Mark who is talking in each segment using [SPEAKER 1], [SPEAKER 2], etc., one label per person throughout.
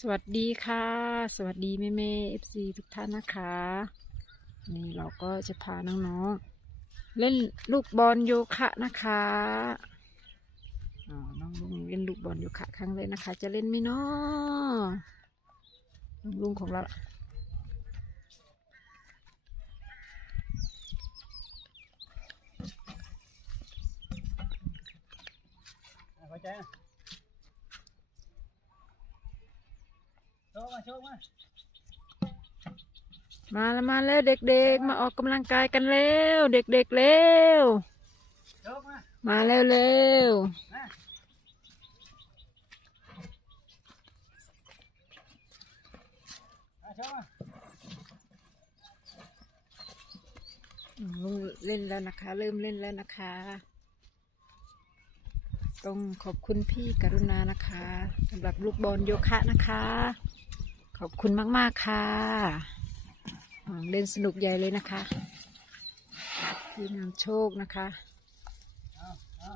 [SPEAKER 1] สวัสดีค่ะ สวัสดีแม่แม่เอฟซีทุกท่านนะคะ นี่เราก็จะพาน้องๆเล่นลูกบอลโยคะนะคะอ๋อน้องลุงเล่นลูกบอลโยคะครั้งเลยนะคะ จะเล่นไหมเนาะน้องลุงของเรา
[SPEAKER 2] เข้าใจนะโชว์มาโชว์มา
[SPEAKER 1] มาแล้วมาแล้วเด็กๆ มาออกกำลังกายกันแล้วเด็กๆเร็ว
[SPEAKER 2] โชว์มา
[SPEAKER 1] มาแล้วเร็ว
[SPEAKER 2] นะมาโชว์มา
[SPEAKER 1] ลุงเล่นแล้วนะคะ เริ่มเล่นแล้วนะคะ ต้องขอบคุณพี่กรุณานะคะสำหรับลูกบอลโยคะนะคะ ขอบคุณมาก ๆ ค่ะอ่าเล่นสนุกใหญ่เลยนะคะพี่นำโชคนะคะ
[SPEAKER 2] เอาเอา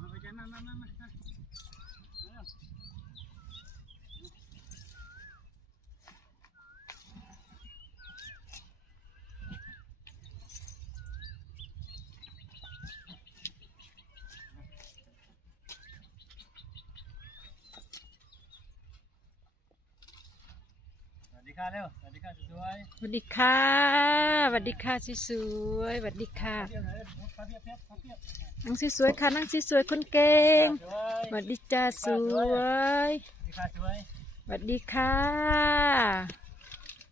[SPEAKER 2] มาไปกัน มามามาสวัสดีค่ะเร็วสวัสดีค่ะสวย
[SPEAKER 1] สวัสดีค่ะสวัสดีค่ะสวยๆสวัสดีค่ะ
[SPEAKER 2] ๆเที่ย นพาเพียบเพียบพาเพียบ
[SPEAKER 1] นั่งสวยๆค่ะนั่งสวยๆคนเก่ง
[SPEAKER 2] สวย
[SPEAKER 1] สวัสดีจ้าสวย
[SPEAKER 2] สวัสดีค่ะสวย
[SPEAKER 1] สวัสดีค่ะ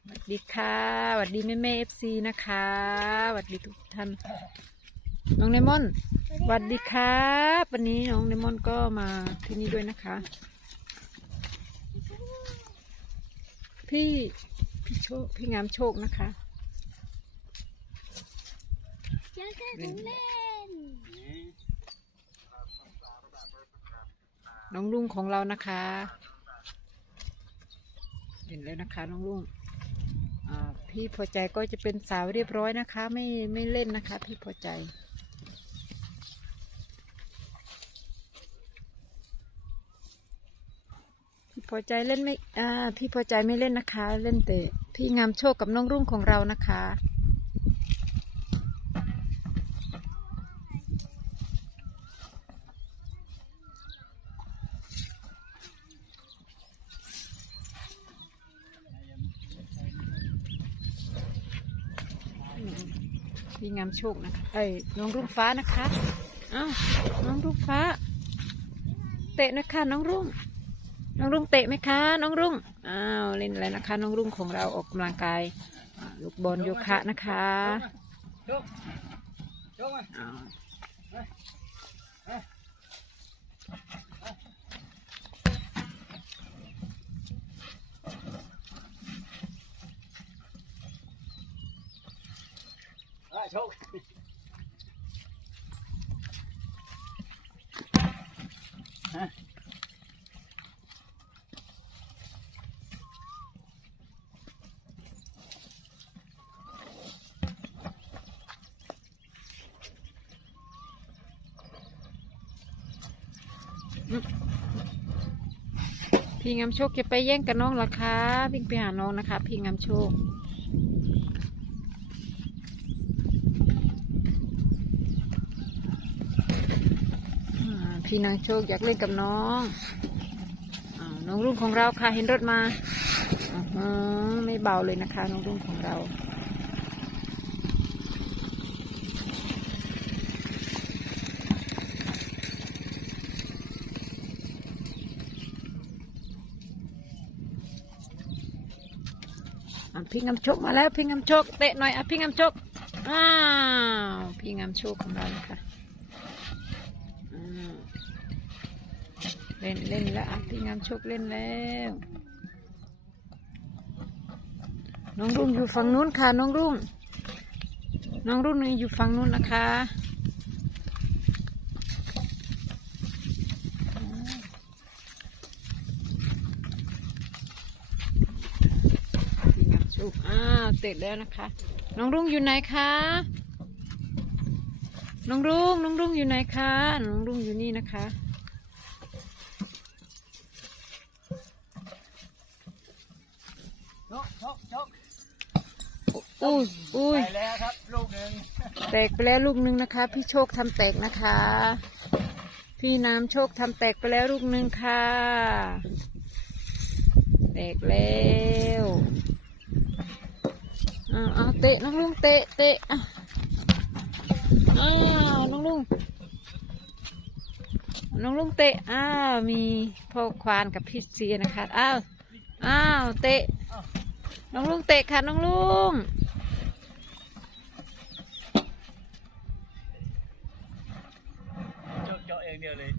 [SPEAKER 1] สวัสดีค่ะสวัสดีแม่แม่เอฟซีนะคะสวัสดีทุกท่านน้องเลมอนสวัสดีครับวันนี้น้องเลมอนก็มาที่นี่ด้วยนะคะ พี่พี่โชคพี่งามโชคนะคะ
[SPEAKER 3] เจอกันของเล่น
[SPEAKER 2] น้
[SPEAKER 1] องลุงของเรานะคะ เห็นแล้วนะคะ น้องลุงอ่าพี่พอใจก็จะเป็นสาวเรียบร้อยนะคะ ไม่ไม่เล่นนะคะ พี่พอใจพี่พอใจเล่นไม่ อ่า พี่พอใจไม่เล่นนะคะ เล่นแต่พี่งามโชคกับน้องรุ่งของเรานะคะ พี่งามโชคนะคะเอ้ยน้องรุ่งฟ้านะคะเอ้าน้องรุ่งฟ้า เตะนะคะน้องรุ่ง น้องรุ่งเตะไหมคะ น้องรุ่งอ้าวเล่นอะไรนะคะ น้องรุ่งของเราออกกำลังกายอ่าลูกบอลโยคะนะคะ
[SPEAKER 2] ชว์โชว์มา
[SPEAKER 1] อ้าว
[SPEAKER 2] อะโชว์ฮะ
[SPEAKER 1] พี่งามโชคจะไปแย่งกับน้องเหรอคะวิ่งไปหาน้องนะคะ พี่งามโชค อ่า พี่นางโชคอยากเล่นกับน้องอน้องรุ่งของเราค่ะเห็นรถมาอือไม่เบาเลยนะคะ น้องรุ่งของเราพี่งามโชคมาแล้วพี่งามโชคเตะหน่อยอะพี่งามโชคอ้าวพี่งามโชคของเรานะคะ ล่นเล่นแล้วพี่งามโชคเล่นแล้ว น้องรุ่งอยู่ฝั่งนู้นค่ะ น้องรุ่ง น้องรุ่งนี่อยู่ฝั่งนู้นนะคะูกอ้าเสร็จแล้วนะคะ น้องรุ่งอยู่ไหนคะ น้องรุ่ง น้องรุ่งอยู่ไหนคะ น้องรุ่งอยู่นี่นะคะ
[SPEAKER 2] กชกชก
[SPEAKER 1] อุ้ยอุ้ย
[SPEAKER 2] ไปแล้วครับลูกหนึ่ง
[SPEAKER 1] แตกไปแล้วลูกหนึ่งนะคะ พี่โชคทำแตกนะคะ พี่น้ำโชคทำแตกไปแล้วลูกหนึ่งค่ะ แตกแล้วอ้าวอ้าวเตะน้องลุงเตะเตะอะอ้าวน้องลุงน้องลุงเตะอ้าวมีพ่อควานกับพี่เสียนะคะอ้าวอ้าวเตะ น้องลุงเตะค่ะน้องลุง
[SPEAKER 2] เจาะเจาะเองเดียวเลย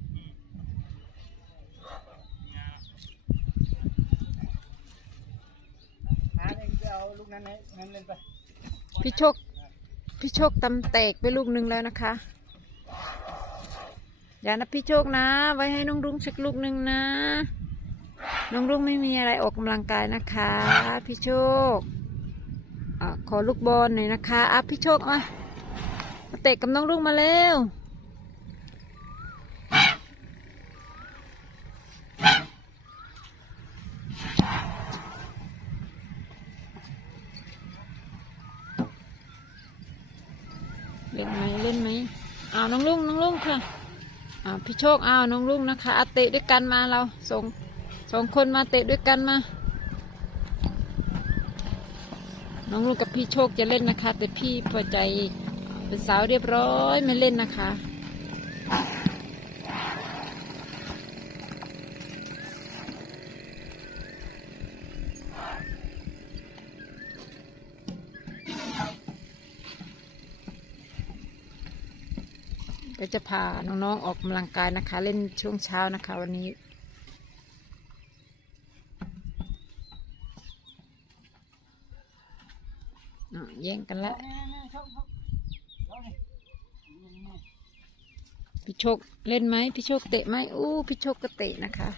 [SPEAKER 2] หาเองจะเอาลูกนั้นให้นั้นเล่นไป
[SPEAKER 1] พี่โชคพี่โชคตำแตกไปลูกหนึ่งแล้วนะคะ อย่านะพี่โชคนะ ไว้ให้น้องรุ้งสักลูกหนึ่งนะ น้องรุ้งไม่มีอะไรออกกำลังกายนะคะพี่โชคอะขอลูกบอลหน่อยนะคะอะพี่โชคมามาเตะกับน้องรุ้งมาเร็วเล่นไหมเล่นไหมอ้าวน้องลุงน้องลุงค่ะอ้าวพี่โชคอ้าวน้องลุงนะคะอาเตะด้วยกันมาเราส่ง สองคนมาเตะด้วยกันมา น้องลุงกับพี่โชคจะเล่นนะคะ แต่พี่พอใจเป็นสาวเรียบร้อยไม่เล่นนะคะก็จะพาน้องๆออกกำลังกายนะคะ เล่นช่วงเช้านะคะ วันนี้ อะแย่งกันล้ว
[SPEAKER 2] นี่นี่ชกชกเอานี่นี่นี่
[SPEAKER 1] พี่โชคเล่นไหมพี่โชคเตะไหมอู้พี่โชคก็เตะนะคะ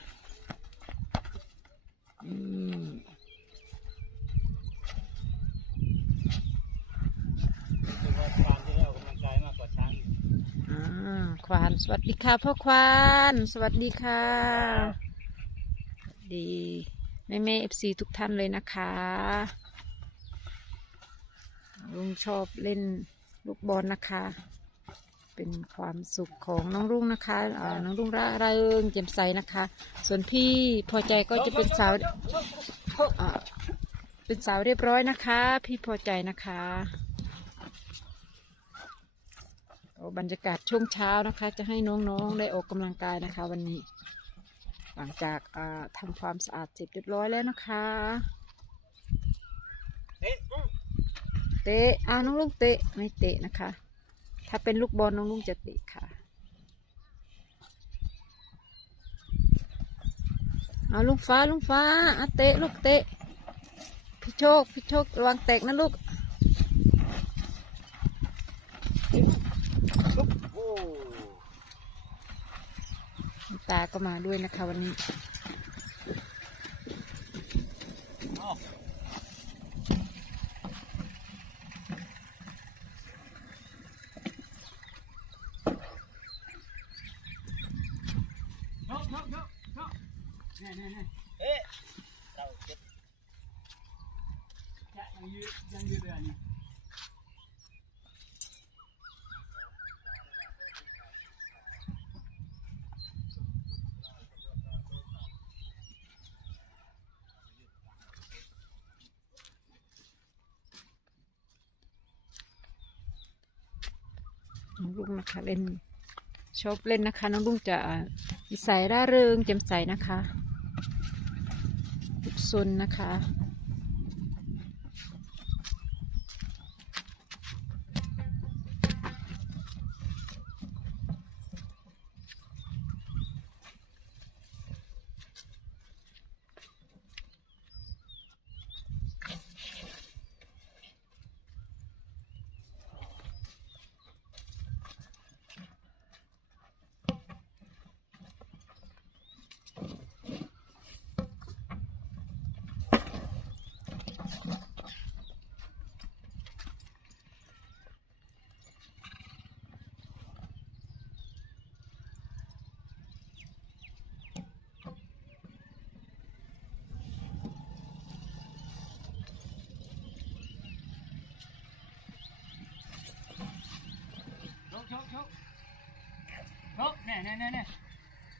[SPEAKER 1] อืม
[SPEAKER 2] ถือ
[SPEAKER 1] ควานสวัสดีค่ะพ่อควานสวัสดีค่ะดีแม่แม่เอฟซีทุกท่านเลยนะคะ ลุงชอบเล่นลูกบอลนะคะ เป็นความสุขของน้องรุ่งนะคะอ่อน้องรุ่งร่าเริงแจ่มใสนะคะ ส่วนพี่พอใจก็จะเป็นสาวเป็นสาวเรียบร้อยนะคะ พี่พอใจนะคะบรรยากาศช่วงเช้านะคะ จะให้น้องๆได้ออกกำลังกายนะคะ วันนี้ หลังจากอ่าทำความสะอาดเสร็จเรียบร้อยแล้วนะคะ ตะอ่าน้องลุงเตะไม่เตะนะคะ ถ้าเป็นลูกบอลน้องลุงจะเตะค่ะเอาลุงฟ้าลุงฟ้าอะเตะลูกเตะพี่โชคพี่โชคระวังแตกนะลูก
[SPEAKER 2] โอ้
[SPEAKER 1] ตาก็มาด้วยนะคะวันนี้
[SPEAKER 2] เอาชกชกชกชกนี่นี่นี่เอ๊ะเราเจ็บจะยังยืดยังยืดเดือนนี่
[SPEAKER 1] น้องลุงนะคะเล่นชอบเล่นนะคะ น้องลุงจะใส่ร่าเริงแจ่มใสนะคะสุกซนนะคะ
[SPEAKER 2] ช โชคโชคแน่แน่แน่แน่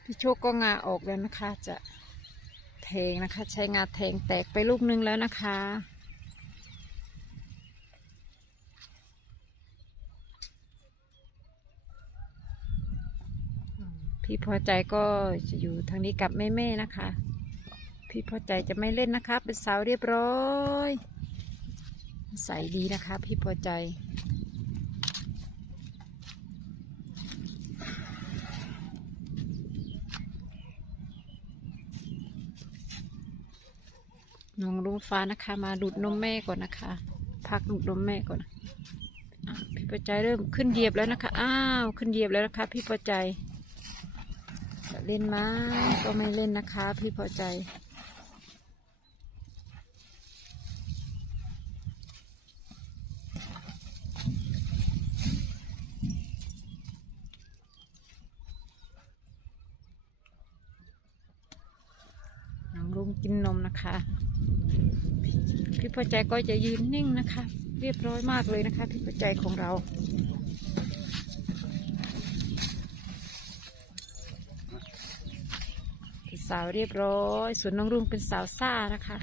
[SPEAKER 1] พี่โชคก็งาออกแล้วนะคะ จะแทงนะคะ ใช้งาแทงแตกไปลูกนึงแล้วนะคะพี่พอใจก็จะอยู่ทางนี้กับแม่แม่ๆนะคะ พี่พอใจจะไม่เล่นนะคะ เป็นสาวเรียบร้อย ใสยดีนะคะ พี่พอใจ น้องลุง ฟ้านะคะ มาดูดนมแม่ก่อนนะคะ พักดูดนมแม่ก่อนนะพี่พอใจเริ่มขึ้นเหยียบแล้วนะคะ อ้าวขึ้นเหยียบแล้วนะคะ พี่พอใจเล่นไหมก็ไม่เล่นนะคะ พี่พอใจ น้องลุงกินนมนะคะ พี่อใจก็จะยืนนิ่งนะคะ เรียบร้อยมากเลยนะคะพี่พอใจของเราสาวเรียบร้อย ส่วนน้องรุ่งเป็นสาวซ่านะคะ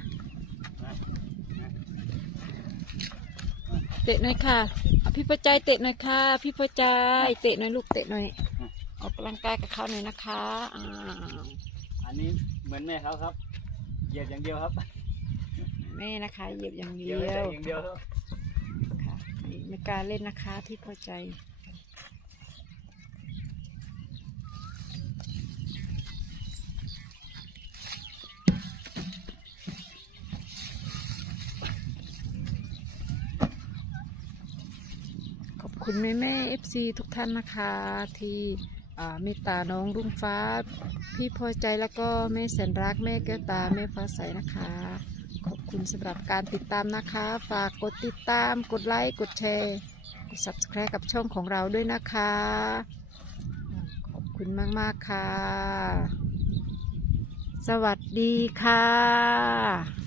[SPEAKER 1] เตะหน่อยค่ะพี่พอใจเตะหน่อยค่ะ พี่พอใจเตะหน่อยลูกเตะหน่อยออกกำลังกายกับเขาหน่อยนะคะอ้าว
[SPEAKER 2] อันนี้เหมือนแม่เขาครับเหยียบอย่างเดียวครับ
[SPEAKER 1] แม่นะคะ เหยียบอย่าง
[SPEAKER 2] เห
[SPEAKER 1] เดี
[SPEAKER 2] ยี
[SPEAKER 1] ย
[SPEAKER 2] ยบ
[SPEAKER 1] ว
[SPEAKER 2] แต่อย่างเดียวครับ
[SPEAKER 1] ค่ะไม่กล้ารเล่นนะคะที่พอใจขอบคุณแม่แม่เอฟซีทุกท่านนะคะ ที่อ่าเมตตาน้องรุ่งฟ้า พี่พอใจแล้วก็แม่แสนรักแม่แก้วตาแม่ฟ้าใสนะคะ ขอบคุณสำหรับการติดตามนะคะ ฝากกดติดตาม กดไลค์ กดแชร์ กด subscribe กับช่องของเราด้วยนะคะ ขอบคุณมาก ๆ ค่ะ สวัสดีค่ะ